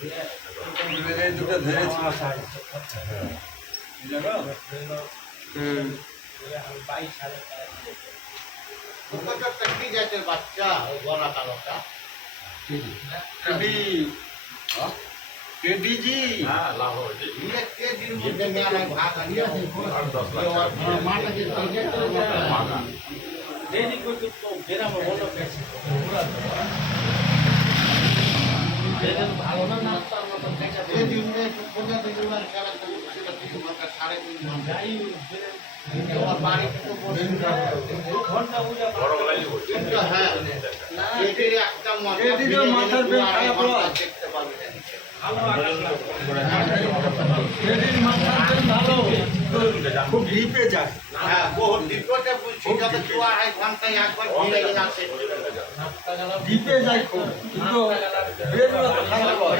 এই দুটো ধরেছি কি জাতের বাচ্চা ওই গলা কালোটা কেডিজি ये केजीর মধ্যে মেলায় ভাগ আছে মাটাকে দেরি করতে তো গ্রাম বলো কেছে যেদিন ভালো না নাস্তার মতো দেখা যায় এই দিনে কোথা থেকে বার করা তো সেটা 3 ঘন্টা 3.5 ঘন্টা যাই আমার বাড়ি থেকে বসে ঘন্টা বুঝা বড় গলাই বলছে হ্যাঁ এটির একটা মাথার বেল খারাপ হয় দেখতে পাবে খুব ডিপে যায় হ্যাঁ বহুত ডিপে বুঝছি যত 2.5 ঘন্টায় একবার ঘুরে গেলে আসে ডিপে যায় খুব কিন্তু বের খারাপ হয়